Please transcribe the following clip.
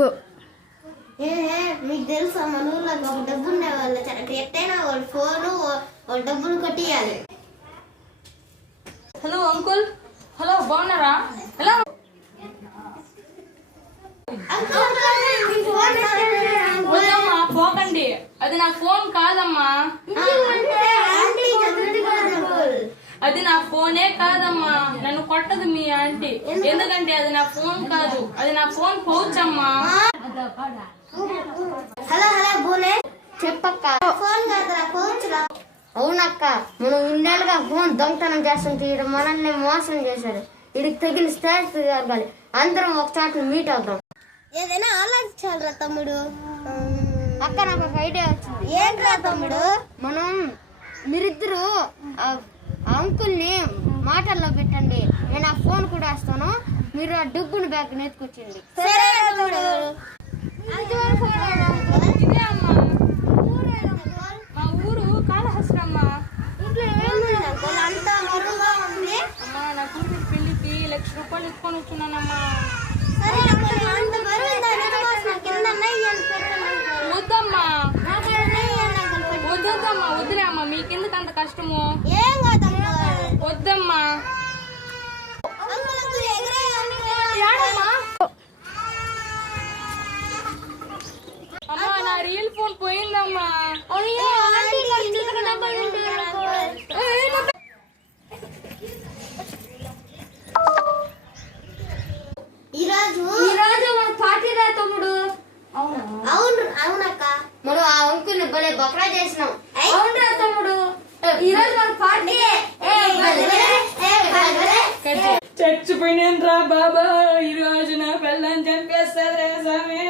ఇదిగో. మీకు తెలుసా మన ఊర్లో డబ్బు ఉండే వాళ్ళు ఎట్టైనా వాళ్ళు ఫోను వాళ్ళు డబ్బులు కట్టియాలి. Hello uncle. హలో బాగున్నారా? హలో వద్దమ్మా పోకండి, అది నా ఫోన్ కాదమ్మా. అది నా ఫోనే కాదమ్మా. నన్ను కొట్టదు మీ ఆంటీ, ఎందుకంటే అది నా ఫోన్ కాదు, అది నా ఫోన్ పౌచ్ అమ్మా. హలో హలో బోనే చెప్పక్క. ఫోన్ కాదురా పౌచ్ రా. అవునక్క, మనం ఇన్నేళ్ళుగా ఫోన్ దొంగతనం చేస్తుంటే ఈడ మనల్ని మోసం చేశాడు. వీడికి తగిన స్టేజ్ జరగాలి. అందరం ఒక చాటు మీట్ అవుతాం. ఏదైనా ఆలోచించాలరా తమ్ముడు. అక్క నాకు ఒక ఐడియా వచ్చింది. ఏంట్రా తమ్ముడు? మనం మీరిద్దరు అంకుల్ని మాటల్లో పెట్టండి, నేను ఆ ఫోన్ కూడా వేస్తాను, మీరు ఆ డబ్బుని బ్యాగ్ నెత్తుకొచ్చింది. ఇదే అమ్మా మా ఊరు కాళహస్తి అమ్మా. అమ్మా నా కూతురు పెళ్లికి 1,00,000 రూపాయలు ఎత్తుకొని వచ్చున్నానమ్మా. వద్దమ్మా వద్దమ్మా, వద్దులే అమ్మా, మీకెందుకు అంత కష్టము? వద్దమ్మా. అమ్మా నా రియల్ ఫోన్ పోయిందమ్మా. ఈరోజు మన పార్టీ రా తమ్ముడు. అవును అవునక్క, మనం ఆ అంకుల్ని భలే బక్రా చేసినాం. అవునురా తమ్ముడు, ఈరోజు మన పార్టీ. చచ్చిపోయిన రా బాబా, ఈ రోజు నా పిల్లని చంపేస్తారా స్వామి.